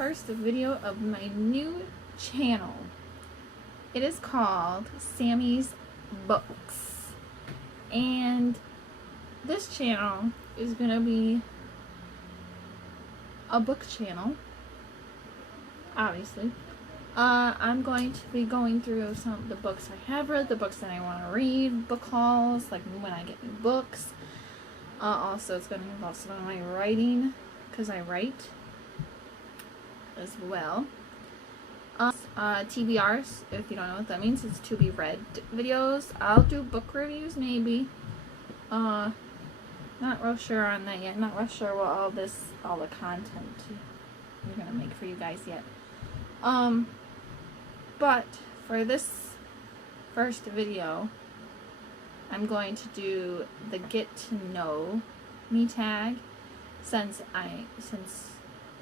first video of my new channel. It is called Sammy's Books. And this channel is going to be a book channel, obviously. I'm going to be going through some of the books I have read, the books that I want to read, book hauls, like when I get new books. Also, it's going to involve some of my writing, because I write as well. TBRs, if you don't know what that means, it's to be read videos. I'll do book reviews, maybe. Not real sure on that yet. Not real sure what all the content I'm going to make for you guys yet. But for this first video, I'm going to do the get to know me tag. Since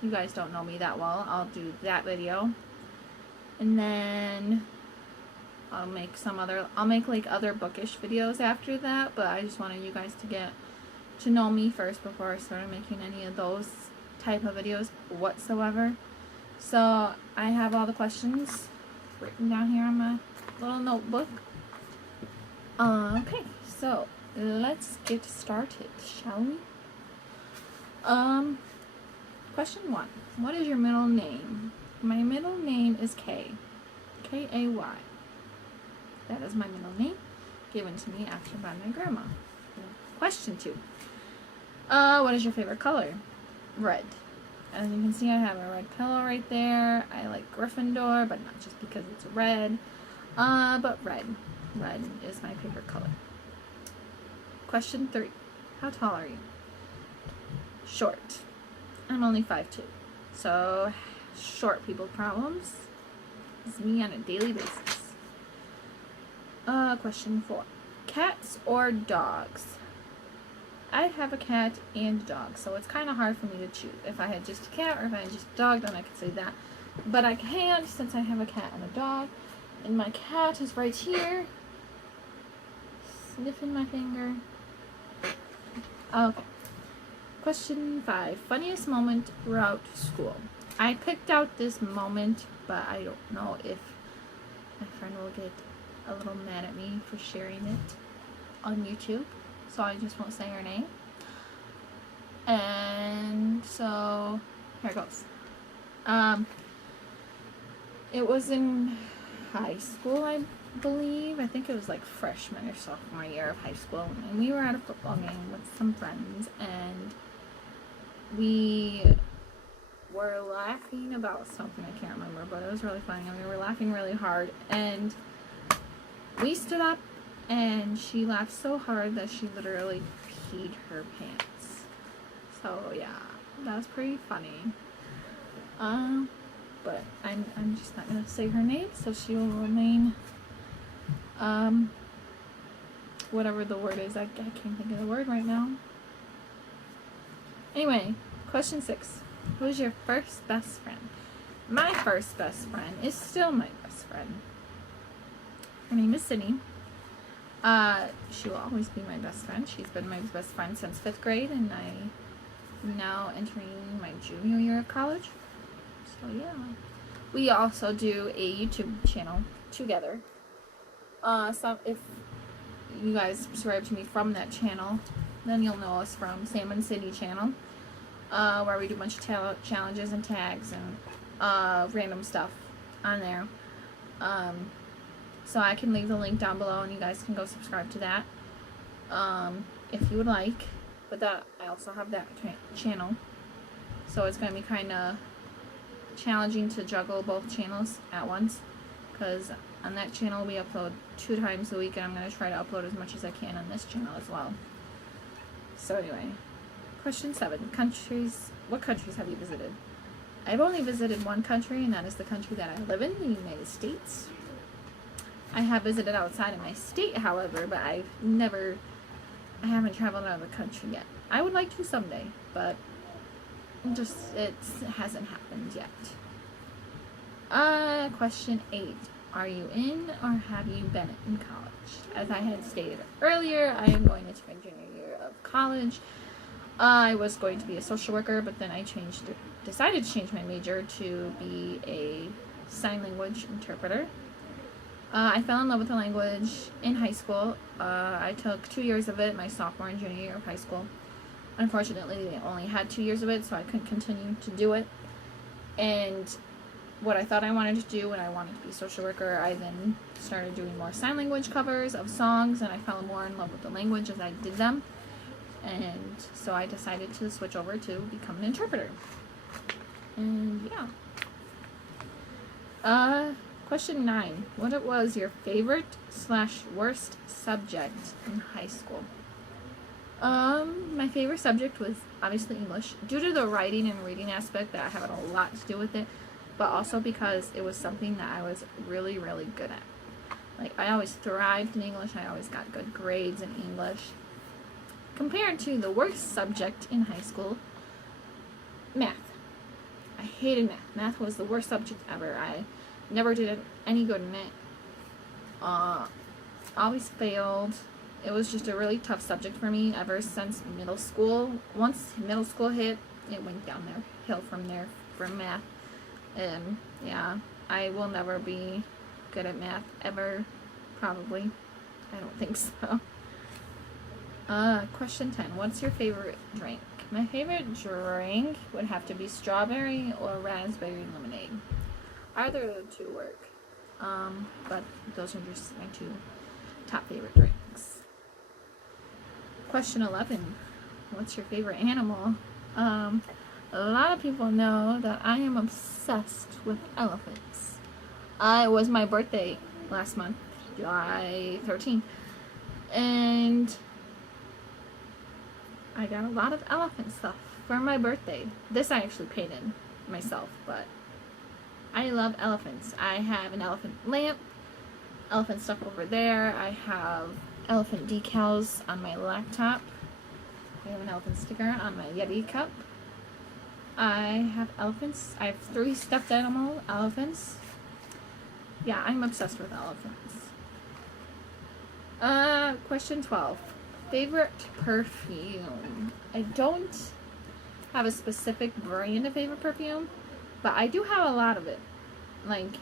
you guys don't know me that well, I'll do that video. And then I'll make like other bookish videos after that, but I just wanted you guys to get to know me first before I started making any of those type of videos whatsoever. So I have all the questions written down here on my little notebook. Okay, so let's get started, shall we? Question 1. What is your middle name? My middle name is Kay. K-A-Y. That is my middle name, given to me after by my grandma. Question 2. What is your favorite color? Red. As you can see, I have a red pillow right there. I like Gryffindor, but not just because it's red. But red. Red is my favorite color. Question 3. How tall are you? Short. I'm only 5'2". So, short people problems is me on a daily basis. Question 4. Cats or dogs? I have a cat and a dog, so it's kind of hard for me to choose. If I had just a cat or if I had just a dog, then I could say that. But I can't, since I have a cat and a dog. And my cat is right here, sniffing my finger. Okay. Question 5. Funniest moment throughout school. I picked out this moment, but I don't know if my friend will get a little mad at me for sharing it on YouTube. So I just won't say her name. And so here it goes. It was in high school, I believe. I think it was like freshman or sophomore year of high school. And we were at a football game with some friends, and we were laughing about something I can't remember, but it was really funny, and we were laughing really hard. And we stood up, and she laughed so hard that she literally peed her pants. So yeah, that was pretty funny. But I'm just not gonna say her name, so she will remain whatever the word is. I can't think of the word right now. Anyway, question 6. Who's your first best friend? My first best friend is still my best friend. Her name is Sydney. She will always be my best friend. She's been my best friend since 5th grade, and I'm now entering my junior year of college. So yeah. We also do a YouTube channel together. So if you guys subscribe to me from that channel, then you'll know us from Sam and City channel, where we do a bunch of challenges and tags and random stuff on there. So I can leave the link down below, and you guys can go subscribe to that if you would like. But that I also have that channel, so it's going to be kind of challenging to juggle both channels at once, because on that channel we upload 2 times a week, and I'm going to try to upload as much as I can on this channel as well. So anyway, question 7. Countries. What countries have you visited? I've only visited one country, and that is the country that I live in, the United States. I have visited outside of my state, however, but I haven't traveled out of the country yet. I would like to someday, but it hasn't happened yet. Question 8. Are you in or have you been in college? As I had stated earlier, I am going into my junior year of college. I was going to be a social worker, but then I decided to change my major to be a sign language interpreter. I fell in love with the language in high school. I took 2 years of it, my sophomore and junior year of high school. Unfortunately, they only had 2 years of it, so I couldn't continue to do it. And what I thought I wanted to do when I wanted to be a social worker, I then started doing more sign language covers of songs, and I fell more in love with the language as I did them. And so I decided to switch over to become an interpreter. And yeah. Question 9. What was your favorite/worst subject in high school? My favorite subject was obviously English, due to the writing and reading aspect that had a lot to do with it, but also because it was something that I was really, really good at. Like, I always thrived in English. I always got good grades in English. Compared to the worst subject in high school, math. I hated math. Math was the worst subject ever. I never did any good in it. Always failed. It was just a really tough subject for me ever since middle school. Once middle school hit, it went down the hill from there for math. And yeah, I will never be good at math ever, probably. I don't think so. Question 10. What's your favorite drink? My favorite drink would have to be strawberry or raspberry lemonade. Either of the two work. But those are just my two top favorite drinks. Question 11. What's your favorite animal? A lot of people know that I am obsessed with elephants. It was my birthday last month, July 13th. And I got a lot of elephant stuff for my birthday. This I actually painted myself, but I love elephants. I have an elephant lamp, elephant stuff over there. I have elephant decals on my laptop. I have an elephant sticker on my Yeti cup. I have elephants. I have 3 stuffed animal elephants. Yeah, I'm obsessed with elephants. Question 12. Favorite perfume. I don't have a specific brand of favorite perfume, but I do have a lot of it. Like,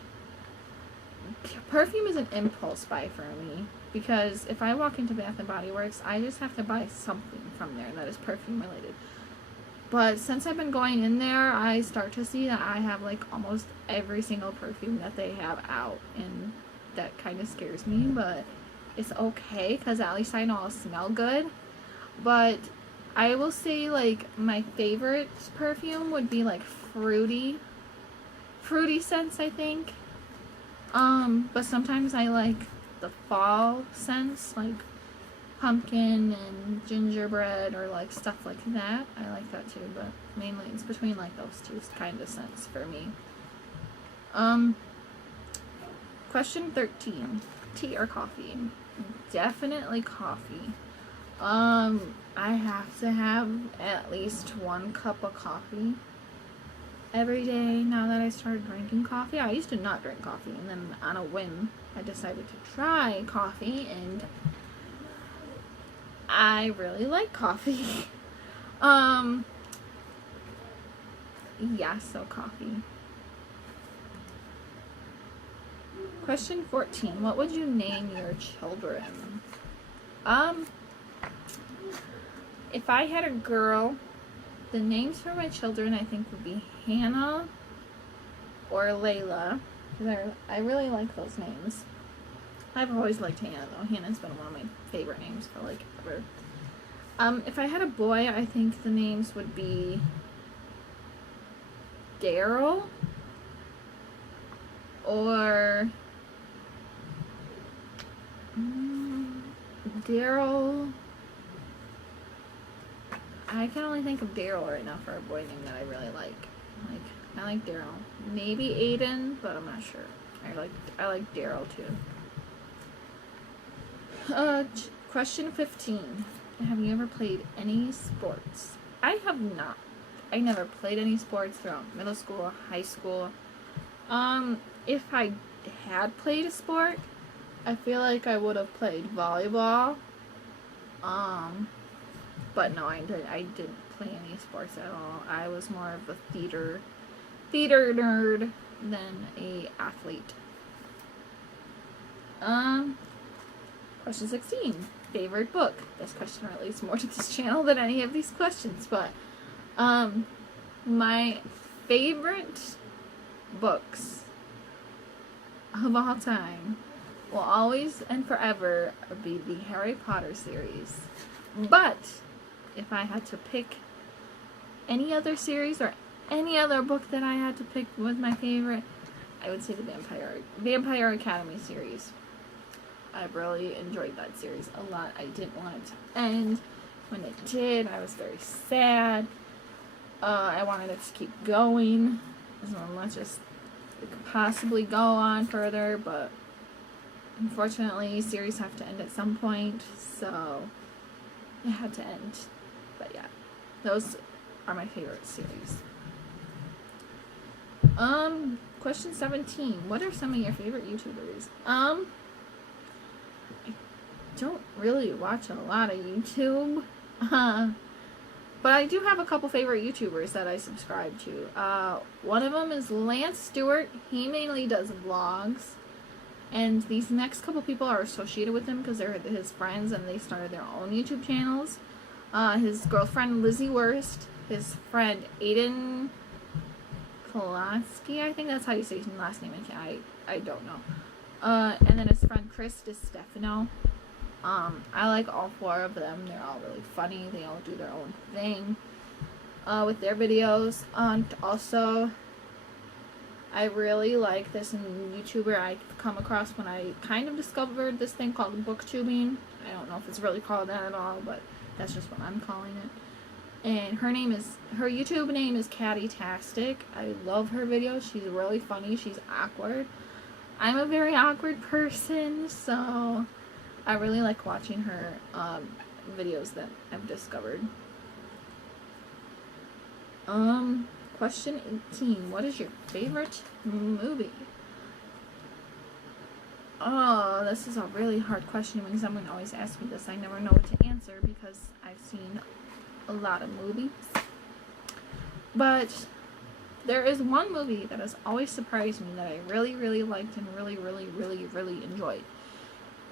perfume is an impulse buy for me, because if I walk into Bath & Body Works, I just have to buy something from there that is perfume related. But since I've been going in there, I start to see that I have like almost every single perfume that they have out, and that kind of scares me, but it's okay, because at least I know I'll smell good. But I will say, like, my favorite perfume would be like fruity scents, I think. But sometimes I like the fall scents, like pumpkin and gingerbread, or like stuff like that. I like that too, but mainly it's between like those two kind of scents for me. Question 13. Tea or coffee? Definitely coffee. I have to have at least 1 cup of coffee every day now that I started drinking coffee. I used to not drink coffee, and then on a whim I decided to try coffee, and I really like coffee. Yeah, so coffee. Question 14. What would you name your children? If I had a girl, the names for my children I think would be Hannah or Layla. I really like those names. I've always liked Hannah though. Hannah's been one of my favorite names for like ever. If I had a boy, I think the names would be Daryl or Daryl. I can only think of Daryl right now for a boy name that I really like. I like Daryl. Maybe Aiden, but I'm not sure. I like Daryl too. Question 15. Have you ever played any sports? I have not. I never played any sports throughout middle school, high school. If I had played a sport, I feel like I would have played volleyball. But no, I didn't play any sports at all. I was more of a theater nerd than a athlete. Question 16. Favorite book. This question relates more to this channel than any of these questions, but my favorite books of all time will always and forever be the Harry Potter series. But if I had to pick any other series or any other book that I had to pick was my favorite, I would say the Vampire Academy series. I really enjoyed that series a lot. I didn't want it to end. When it did, I was very sad. I wanted it to keep going as much as it could possibly go on further, but unfortunately, series have to end at some point, so it had to end. But yeah, those are my favorite series. Question 17. What are some of your favorite YouTubers? I don't really watch a lot of YouTube. But I do have a couple favorite YouTubers that I subscribe to. One of them is Lance Stewart. He mainly does vlogs. And these next couple people are associated with him because they're his friends and they started their own YouTube channels. His girlfriend Lizzie Wurst. His friend Aiden Pulaski. I think that's how you say his last name. I don't know. And then his friend Chris DiStefano. I like all four of them. They're all really funny. They all do their own thing with their videos. And also, I really like this YouTuber I've come across when I kind of discovered this thing called booktubing. I don't know if it's really called that at all, but that's just what I'm calling it. And her YouTube name is Catty-tastic. I love her videos. She's really funny. She's awkward. I'm a very awkward person, so I really like watching her videos that I've discovered. Question 18. What is your favorite movie? Oh, this is a really hard question when someone always asks me this. I never know what to answer because I've seen a lot of movies. But there is one movie that has always surprised me that I really, really liked and really, really, really, really enjoyed.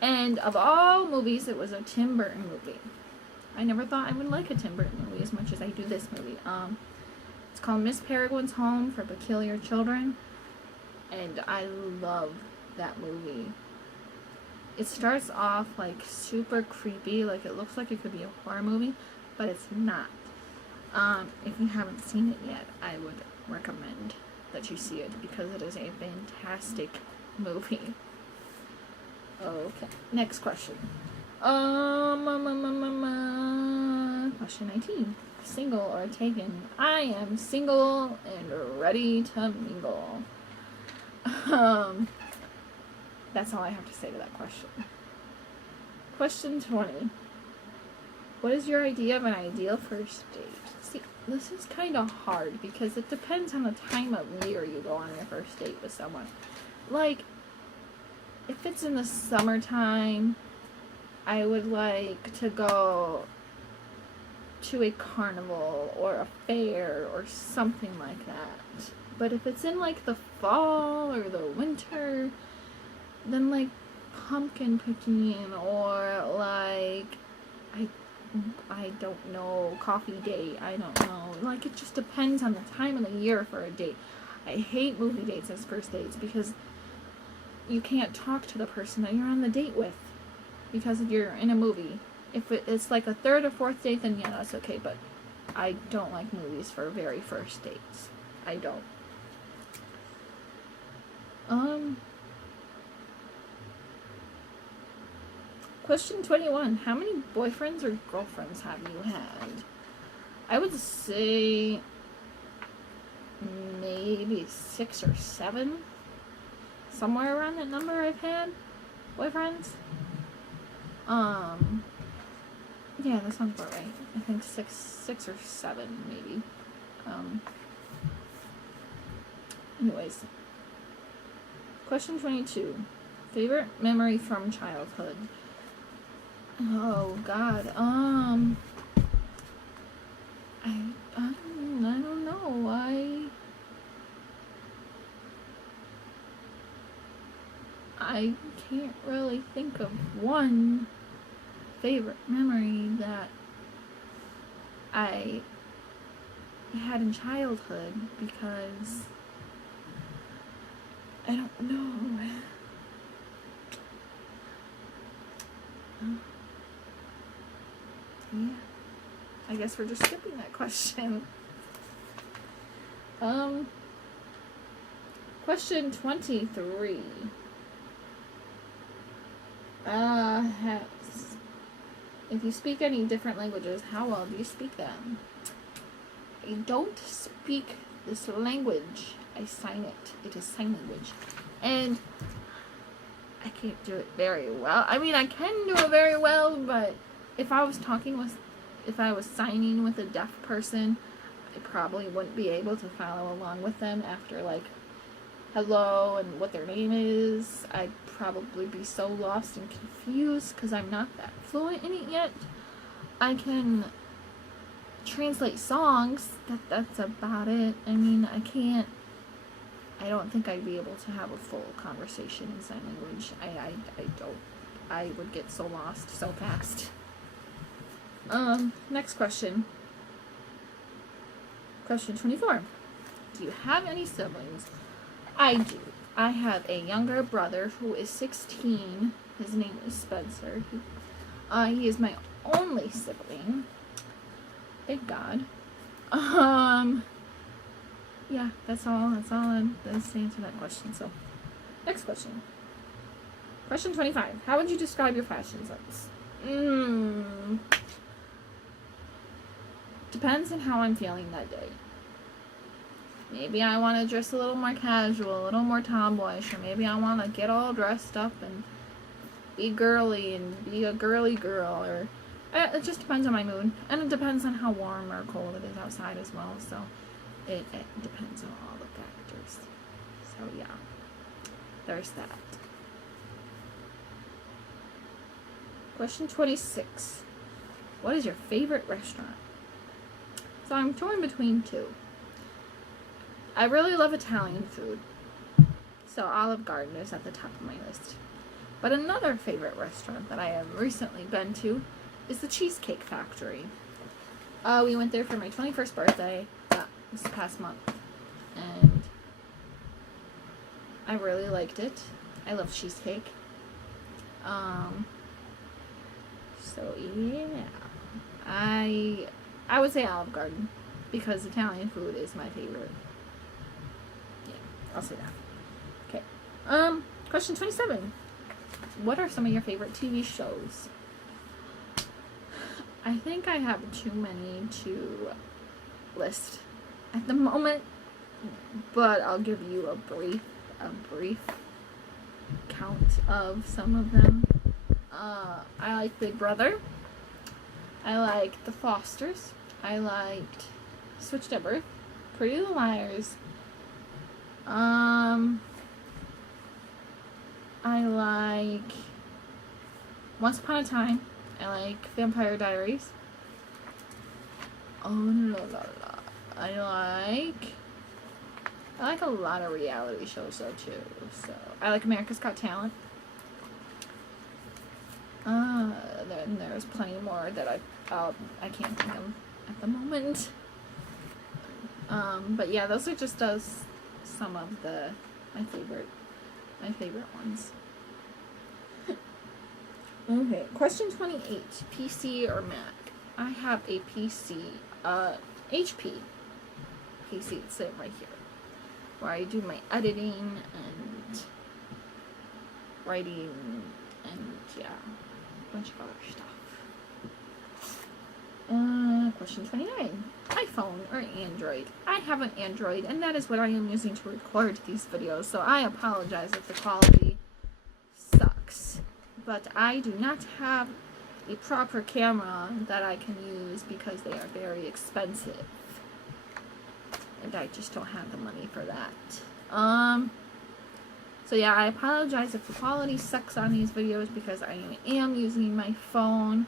And of all movies, it was a Tim Burton movie. I never thought I would like a Tim Burton movie as much as I do this movie. It's called Miss Peregrine's Home for Peculiar Children. And I love that movie. It starts off like super creepy, like it looks like it could be a horror movie, but it's not. If you haven't seen it yet, I would recommend that you see it because it is a fantastic movie. Okay, next question. Question 19. Single or taken? I am single and ready to mingle. That's all I have to say to that question. Question 20. What is your idea of an ideal first date? See, this is kind of hard because it depends on the time of year you go on your first date with someone. Like, if it's in the summertime, I would like to go to a carnival or a fair or something like that. But if it's in like the fall or the winter, then like pumpkin picking or like I don't know, coffee date, I don't know. Like it just depends on the time of the year for a date. I hate movie dates as first dates because you can't talk to the person that you're on the date with because you're in a movie. If it's like a third or fourth date, then yeah, that's okay, but I don't like movies for very first dates. I don't. Question 21. How many boyfriends or girlfriends have you had? I would say maybe 6 or 7. Somewhere around that number I've had boyfriends. Yeah, that sounds about right. I think 6 or 7 maybe. Anyways. Question 22. Favorite memory from childhood? Oh God. I can't really think of one favorite memory that I had in childhood because I don't know. Yeah. I guess we're just skipping that question. Question 23. If you speak any different languages, how well do you speak them? I don't speak this language. I sign it. It is sign language. And I can't do it very well. I mean, I can do it very well, but if I was signing with a deaf person, I probably wouldn't be able to follow along with them after, like, hello and what their name is. I'd probably be so lost and confused because I'm not that fluent in it yet. I can translate songs, that's about it. I mean, I don't think I'd be able to have a full conversation in sign language. I would get so lost so fast. Next question. Question 24. Do you have any siblings? I do. I have a younger brother who is 16. His name is Spencer. He is my only sibling. Thank God. Yeah, that's all that's to answer that question. So, next question. Question 25. How would you describe your fashion sense? Depends on how I'm feeling that day. Maybe I want to dress a little more casual, a little more tomboyish, or maybe I want to get all dressed up and be girly and be a girly girl, or it just depends on my mood, and it depends on how warm or cold it is outside as well, so it depends on all the factors. So yeah, there's that. Question 26. What is your favorite restaurant? So I'm torn between two. I really love Italian food, so Olive Garden is at the top of my list. But another favorite restaurant that I have recently been to is the Cheesecake Factory. We went there for my 21st birthday this past month, and I really liked it. I love cheesecake. So yeah, I would say Olive Garden because Italian food is my favorite. I'll say that. Okay. Question 27. What are some of your favorite TV shows? I think I have too many to list at the moment, but I'll give you a brief count of some of them. I like Big Brother. I liked The Fosters. I liked Switched at Birth, Pretty Little Liars. I like Once Upon a Time. I like Vampire Diaries. I like a lot of reality shows though too. So I like America's Got Talent. Then there's plenty more that I can't think of at the moment. But yeah, those are just some of my favorite ones. Okay, question 28. PC or Mac? I have a PC, HP PC sitting right here, where I do my editing and writing and yeah, a bunch of other stuff. Question 29. iPhone or Android? I have an Android, and that is what I am using to record these videos, so I apologize if the quality sucks. But I do not have a proper camera that I can use because they are very expensive. And I just don't have the money for that. So yeah, I apologize if the quality sucks on these videos because I am using my phone.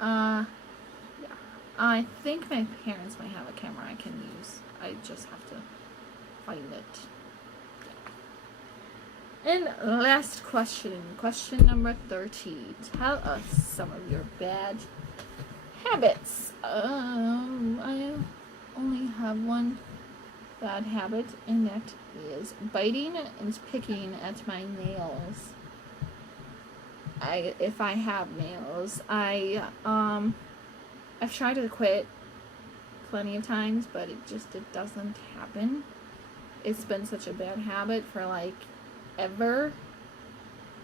Yeah. I think my parents might have a camera I can use. I just have to find it. And last question number 30. Tell us some of your bad habits. I only have one bad habit, and that is biting and picking at my nails. If I have nails, I've tried to quit plenty of times, but it doesn't happen. It's been such a bad habit for like ever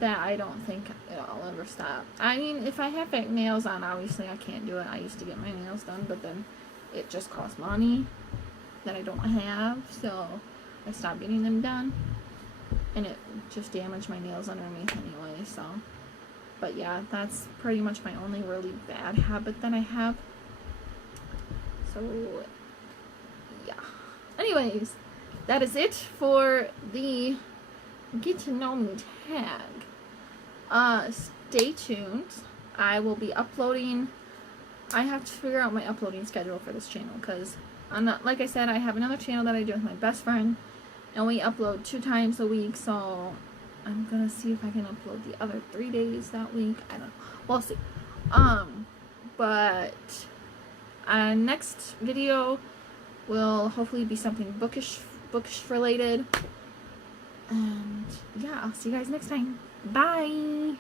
that I don't think I'll ever stop. I mean, if I have fake nails on, obviously I can't do it. I used to get my nails done, but then it just costs money that I don't have, so I stopped getting them done, and it just damaged my nails underneath anyway, so. But yeah, that's pretty much my only really bad habit that I have. So, yeah. Anyways, that is it for the Get to Know Me tag. Stay tuned. I will be uploading. I have to figure out my uploading schedule for this channel, because like I said, I have another channel that I do with my best friend, and we upload 2 times a week, so I'm gonna see if I can upload the other 3 days that week. I don't know. We'll see. But next video will hopefully be something bookish related. And yeah, I'll see you guys next time. Bye!